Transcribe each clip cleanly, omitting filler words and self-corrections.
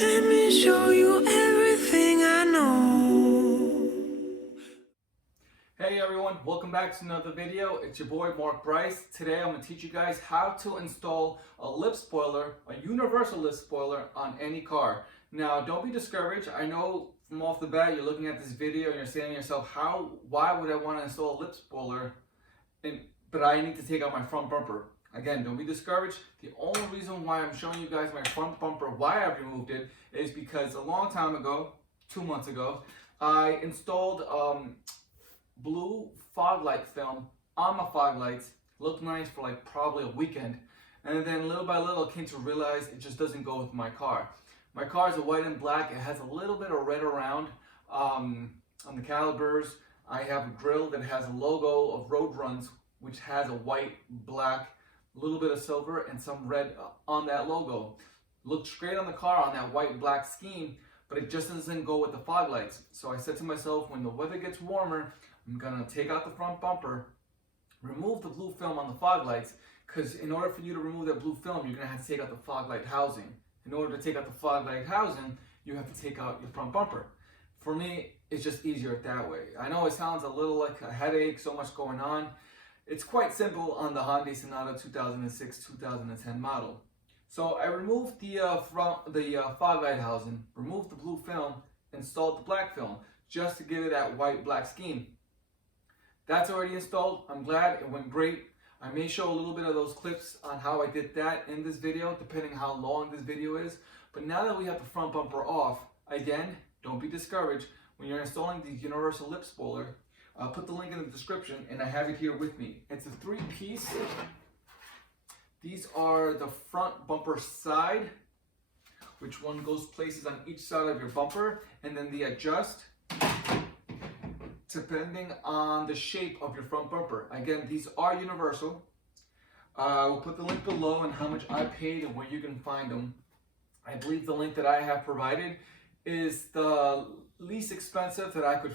Let me show you everything I know. Hey everyone, welcome back to another video. It's your boy Mark Bryce. Today I'm going to teach you guys how to install a lip spoiler, a universal lip spoiler on any car. Now don't be discouraged. I know from off the bat you're looking at this video and you're saying to yourself, why would I want to install a lip spoiler but I need to take out my front bumper? Again, don't be discouraged. The only reason why I'm showing you guys my front bumper, why I've removed it, is because a long time ago, 2 months ago, I installed blue fog light film on my fog lights. Looked nice for like probably a weekend, and then little by little I came to realize it just doesn't go with my car. My car is a white and black. It has a little bit of red around on the calipers. I have a grill that has a logo of Road Runs, which has a white, black, a little bit of silver and some red on that logo. Looks great on the car on that white and black scheme, but it just doesn't go with the fog lights. So I said to myself, when the weather gets warmer, I'm gonna take out the front bumper, remove the blue film on the fog lights, because in order for you to remove that blue film, you're gonna have to take out the fog light housing. In order to take out the fog light housing, you have to take out your front bumper. For me, it's just easier that way. I know it sounds a little like a headache, so much going on. It's quite simple on the Hyundai Sonata 2006-2010 model. So I removed the fog light housing, removed the blue film, installed the black film, just to give it that white-black scheme. That's already installed. I'm glad it went great. I may show a little bit of those clips on how I did that in this video, depending how long this video is. But now that we have the front bumper off, again, don't be discouraged. When you're installing the universal lip spoiler, I'll put the link in the description, and I have it here with me. It's a 3-piece. These are the front bumper side, which one goes places on each side of your bumper, and then the adjust depending on the shape of your front bumper. Again, these are universal. We'll put the link below and how much I paid and where you can find them. I believe the link that I have provided is the least expensive that I could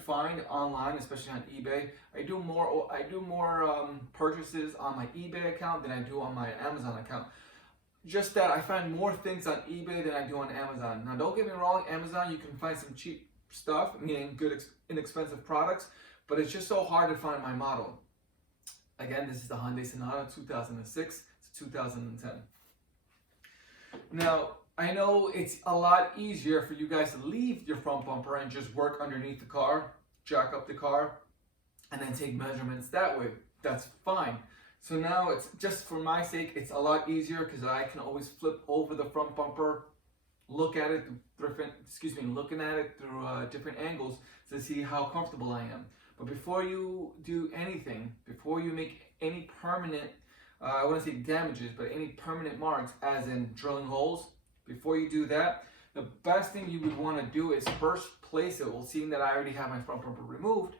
find online, especially on eBay. I do more purchases on my eBay account than I do on my Amazon account. Just that I find more things on eBay than I do on Amazon. Now don't get me wrong, Amazon you can find some cheap stuff, meaning good inexpensive products, but it's just so hard to find my model. Again, this is the Hyundai Sonata 2006 to 2010. Now, I know it's a lot easier for you guys to leave your front bumper and just work underneath the car, jack up the car, and then take measurements that way. That's fine. So now it's just for my sake, it's a lot easier because I can always flip over the front bumper, looking at it through different angles to see how comfortable I am. But before you do anything, before you make any permanent, I wouldn't say damages, but any permanent marks, as in drilling holes, before you do that, the best thing you would want to do is first place it. Well, seeing that I already have my front bumper removed,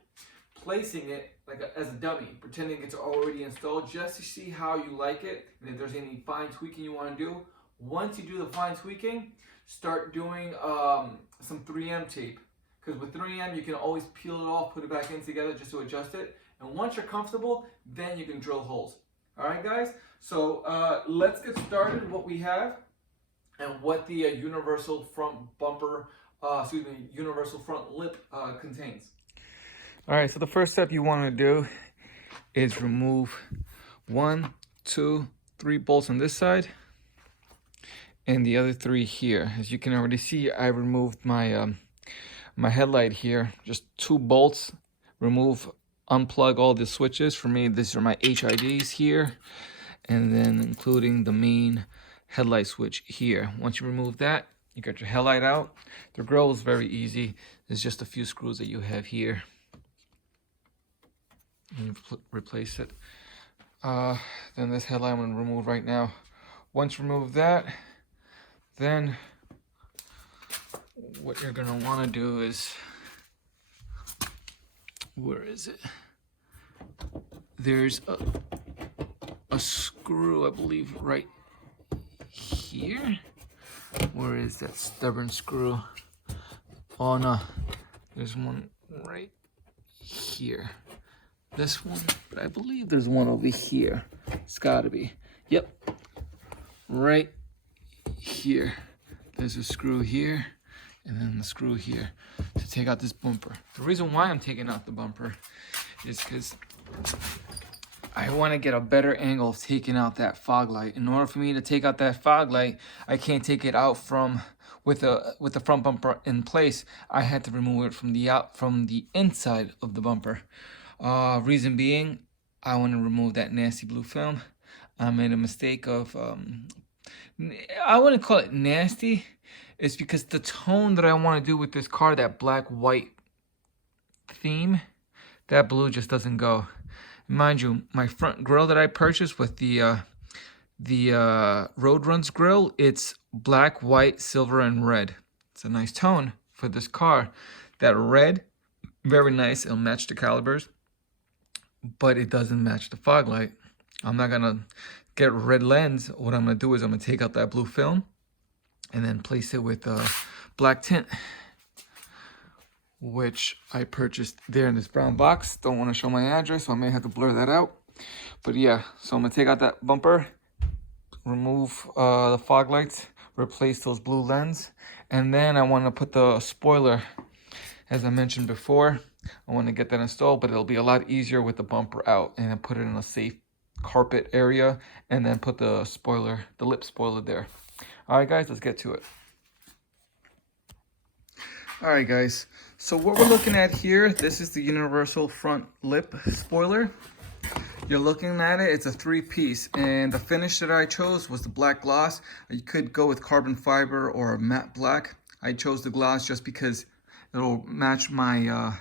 placing it as a dummy, pretending it's already installed, just to see how you like it and if there's any fine tweaking you want to do. Once you do the fine tweaking, start doing some 3M tape, because with 3M you can always peel it off, put it back in together just to adjust it, and once you're comfortable, then you can drill holes. Alright guys, so let's get started what we have and what the universal front bumper, universal front lip contains. Alright, so the first step you want to do is remove 1, 2, 3 bolts on this side and the other 3 here. As you can already see, I removed my my headlight here, just 2 bolts. Unplug all the switches. For me, these are my HIDs here, and then including the main headlight switch here. Once you remove that, you got your headlight out. The grill is very easy. There's just a few screws that you have here, and you replace it. Then this headlight I'm going to remove right now. Once you remove that, then what you're going to want to do is, where is it? There's a screw, I believe, right here. Where is that stubborn screw? Oh no, there's one right here. This one, but I believe there's one over here. It's gotta be. Yep, right here. there's a screw here and then the screw here to take out this bumper. The reason why I'm taking out the bumper is because I want to get a better angle of taking out that fog light. In order for me to take out that fog light, I can't take it out with the front bumper in place. I had to remove it from the inside of the bumper. Reason being, I want to remove that nasty blue film. I made a mistake of I wouldn't call it nasty. It's because the tone that I want to do with this car, that black-white theme, that blue just doesn't go. Mind you, my front grille that I purchased with the Road Runs grill, it's black, white, silver, and red. It's a nice tone for this car. That red, very nice. It'll match the calibers, but it doesn't match the fog light. I'm not gonna get red lens. What I'm gonna do is I'm gonna take out that blue film and then place it with black tint, which I purchased there in this brown box. Don't want to show my address, so I may have to blur that out. But yeah, so I'm gonna take out that bumper, remove the fog lights, replace those blue lens, and then I want to put the spoiler, as I mentioned before. I want to get that installed, but it'll be a lot easier with the bumper out, and then put it in a safe carpet area, and then put the spoiler, the lip spoiler there. All right, guys, let's get to it. All right, guys, so what we're looking at here, this is the universal front lip spoiler. You're looking at it, it's a 3-piece, and the finish that I chose was the black gloss. You could go with carbon fiber or a matte black. I chose the gloss just because it'll match my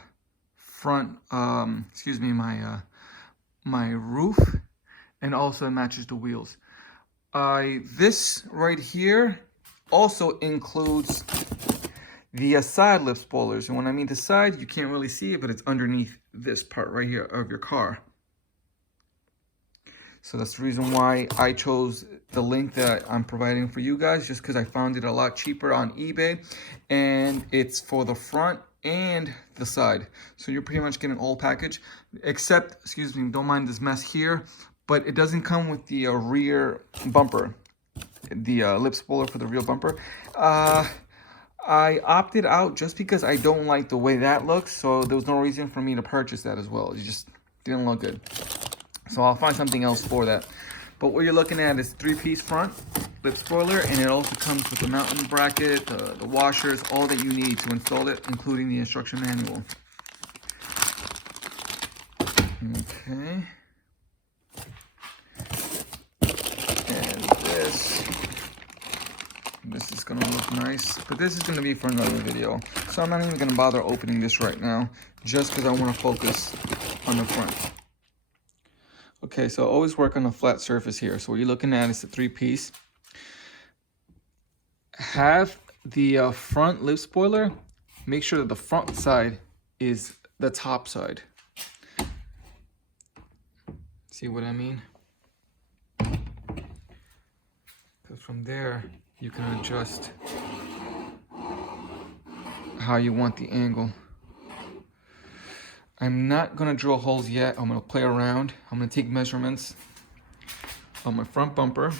front, my roof, and also it matches the wheels. This right here also includes the side lip spoilers. And when I mean the side, you can't really see it, but it's underneath this part right here of your car. So that's the reason why I chose the link that I'm providing for you guys, just because I found it a lot cheaper on eBay, and it's for the front and the side. So you're pretty much getting all package, except, excuse me, don't mind this mess here, but it doesn't come with the rear bumper, the lip spoiler for the rear bumper. I opted out just because I don't like the way that looks, so there was no reason for me to purchase that as well. It just didn't look good. So I'll find something else for that. But what you're looking at is 3-piece front lip spoiler, and it also comes with the mounting bracket, the washers, all that you need to install it, including the instruction manual. Okay. And this is gonna look nice, but this is gonna be for another video. So I'm not even gonna bother opening this right now, just because I wanna focus on the front. Okay, so always work on a flat surface here. So what you're looking at is the 3-piece. Have the front lip spoiler, make sure that the front side is the top side. See what I mean? Because from there, you can adjust how you want the angle. I'm not gonna drill holes yet. I'm gonna play around. I'm gonna take measurements on my front bumper,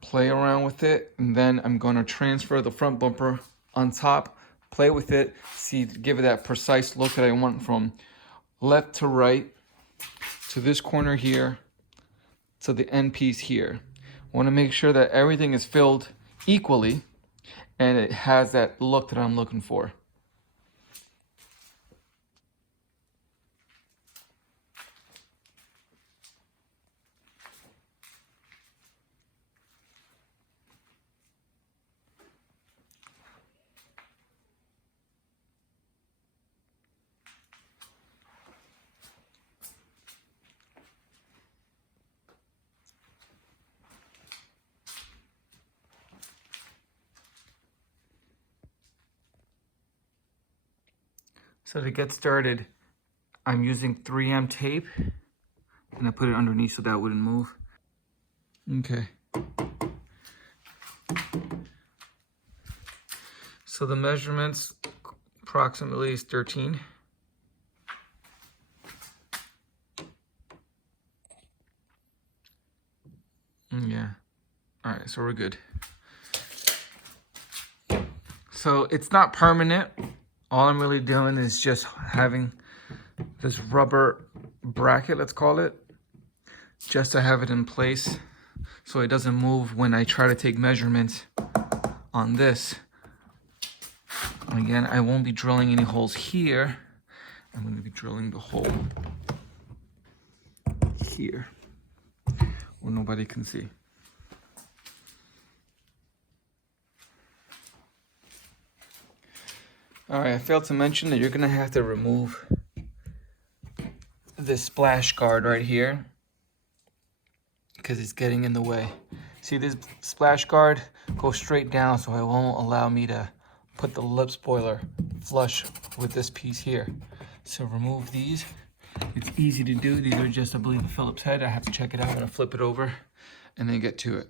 play around with it, and then I'm gonna transfer the front bumper on top, play with it, see, give it that precise look that I want from left to right, to this corner here, to the end piece here. I wanna make sure that everything is filled equally and it has that look that I'm looking for. So to get started, I'm using 3M tape, and I put it underneath so that wouldn't move. Okay. So the measurements approximately is 13. Yeah. All right, so we're good. So it's not permanent. All I'm really doing is just having this rubber bracket, let's call it, just to have it in place so it doesn't move when I try to take measurements on this. Again, I won't be drilling any holes here. I'm going to be drilling the hole here where nobody can see. Alright, I failed to mention that you're going to have to remove this splash guard right here because it's getting in the way. See, this splash guard goes straight down, so it won't allow me to put the lip spoiler flush with this piece here. So remove these. It's easy to do. These are just, I believe, a Phillips head. I have to check it out. I'm going to flip it over and then get to it.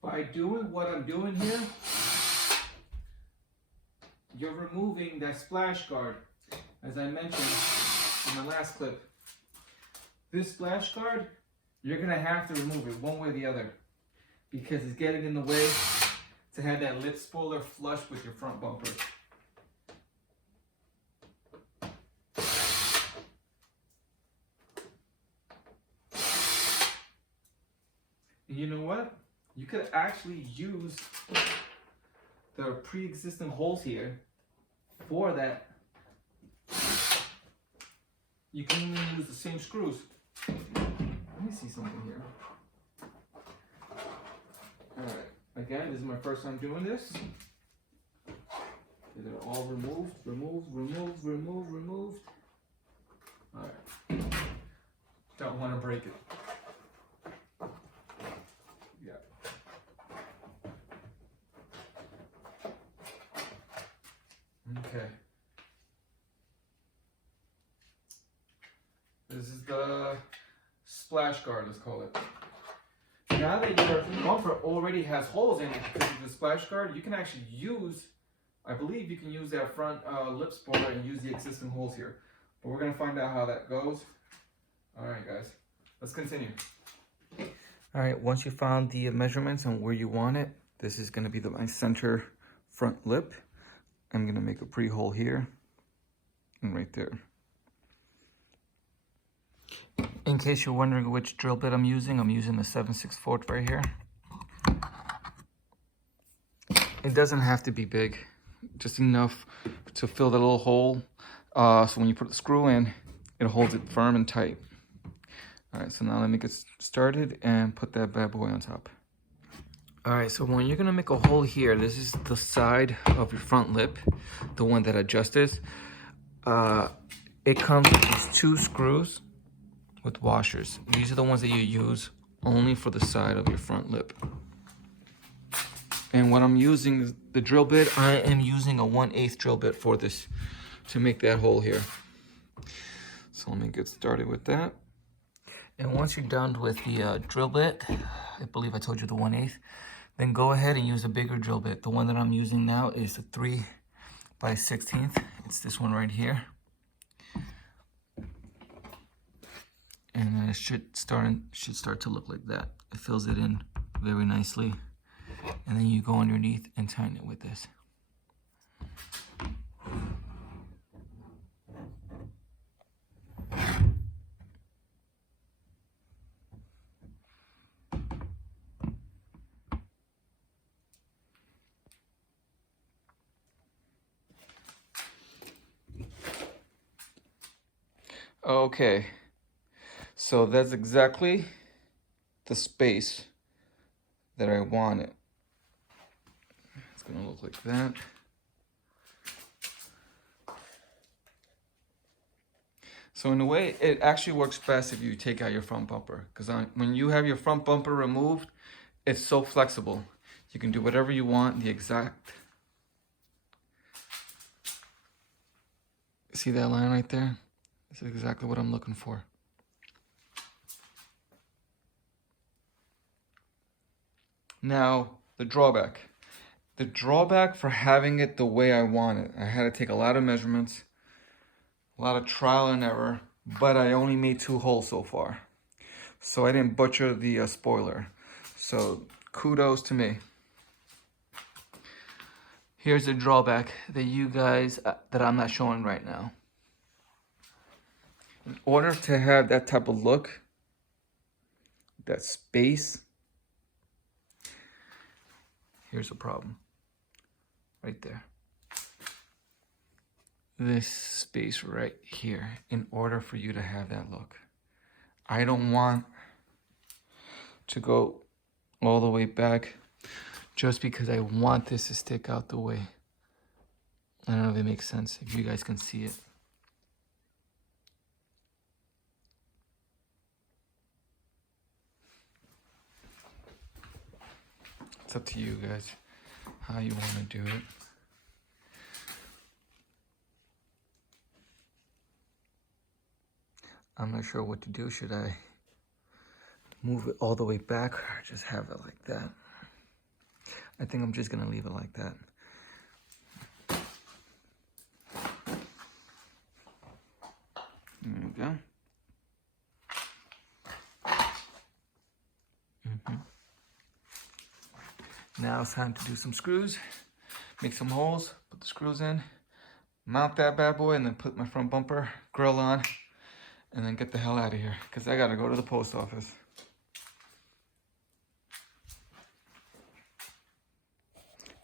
By doing what I'm doing here, you're removing that splash guard. As I mentioned in the last clip, this splash guard, you're gonna have to remove it one way or the other because it's getting in the way to have that lip spoiler flush with your front bumper. And you know what? You could actually use the pre-existing holes here for that. You can even use the same screws. Let me see something here. Alright, again, this is my first time doing this. These are all removed. Alright. Don't want to break it. Okay. This is the splash guard, let's call it. Now that your bumper already has holes in it because of the splash guard, you can actually use, I believe you can use that front lip spoiler and use the existing holes here. But we're going to find out how that goes. Alright guys, let's continue. Alright, once you found the measurements on where you want it, this is going to be my center front lip. I'm going to make a pre-hole here and right there. In case you're wondering which drill bit I'm using the 7/64 right here. It doesn't have to be big, just enough to fill the little hole. So when you put the screw in, it holds it firm and tight. Alright, so now let me get started and put that bad boy on top. Alright, so when you're going to make a hole here, this is the side of your front lip, the one that adjusts. It comes with these two screws with washers. These are the ones that you use only for the side of your front lip. And when I'm using the drill bit, I am using a 1/8 drill bit for this to make that hole here. So let me get started with that. And once you're done with the drill bit, I believe I told you the 1/8, then go ahead and use a bigger drill bit. The one that I'm using now is the 3/16. It's this one right here. And then it should start to look like that. It fills it in very nicely. And then you go underneath and tighten it with this. Okay, so that's exactly the space that I wanted. It's gonna look like that. So in a way, it actually works best if you take out your front bumper, because when you have your front bumper removed, it's so flexible. You can do whatever you want, the exact. See that line right there? This is exactly what I'm looking for. Now, the drawback. The drawback for having it the way I want it, I had to take a lot of measurements, a lot of trial and error, but I only made 2 holes so far. So I didn't butcher the spoiler. So kudos to me. Here's the drawback that you guys, that I'm not showing right now. In order to have that type of look, that space, here's the problem. Right there. This space right here, in order for you to have that look. I don't want to go all the way back just because I want this to stick out the way. I don't know if it makes sense, if you guys can see it. It's up to you guys how you want to do it. I'm not sure what to do. Should I move it all the way back or just have it like that? I think I'm just gonna leave it like that. There we go. Now it's time to do some screws, make some holes, put the screws in, mount that bad boy, and then put my front bumper grill on, and then get the hell out of here, because I gotta go to the post office.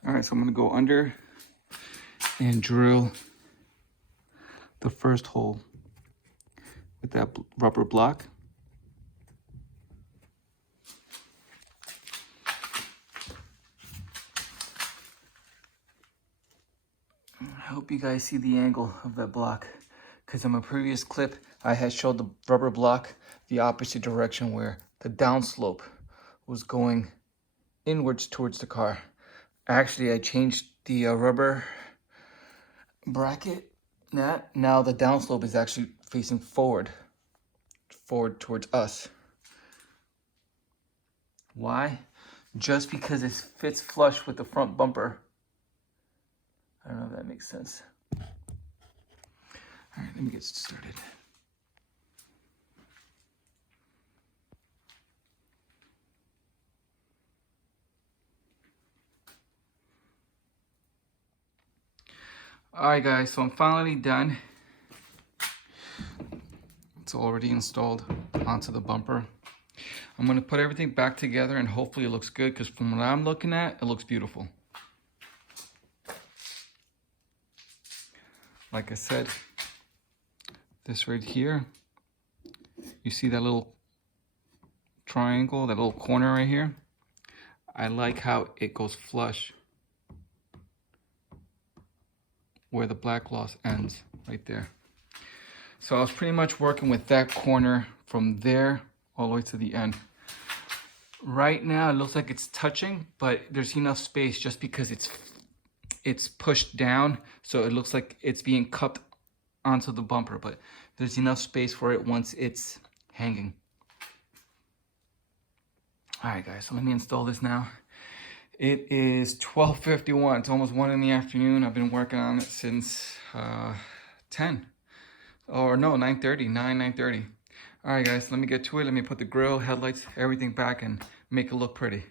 All right, so I'm gonna go under and drill the first hole with that rubber block. I hope you guys see the angle of that block, because in my previous clip, I had showed the rubber block the opposite direction, where the downslope was going inwards towards the car. Actually, I changed the rubber bracket. Now the downslope is actually facing forward towards us. Why? Just because it fits flush with the front bumper. I don't know if that makes sense. All right, let me get started. All right, guys, so I'm finally done. It's already installed onto the bumper. I'm gonna put everything back together and hopefully it looks good, because from what I'm looking at, it looks beautiful. Like I said, this right here, you see that little triangle, that little corner right here? I like how it goes flush where the black gloss ends, right there. So I was pretty much working with that corner from there all the way to the end. Right now it looks like it's touching, but there's enough space just because it's pushed down, so it looks like it's being cupped onto the bumper, but there's enough space for it once it's hanging. All right, guys, so let me install this now. It is 12:51. It's almost 1 in the afternoon. I've been working on it since 10. Or no, 9:30, 9:30. All right, guys, let me get to it. Let me put the grill, headlights, everything back and make it look pretty.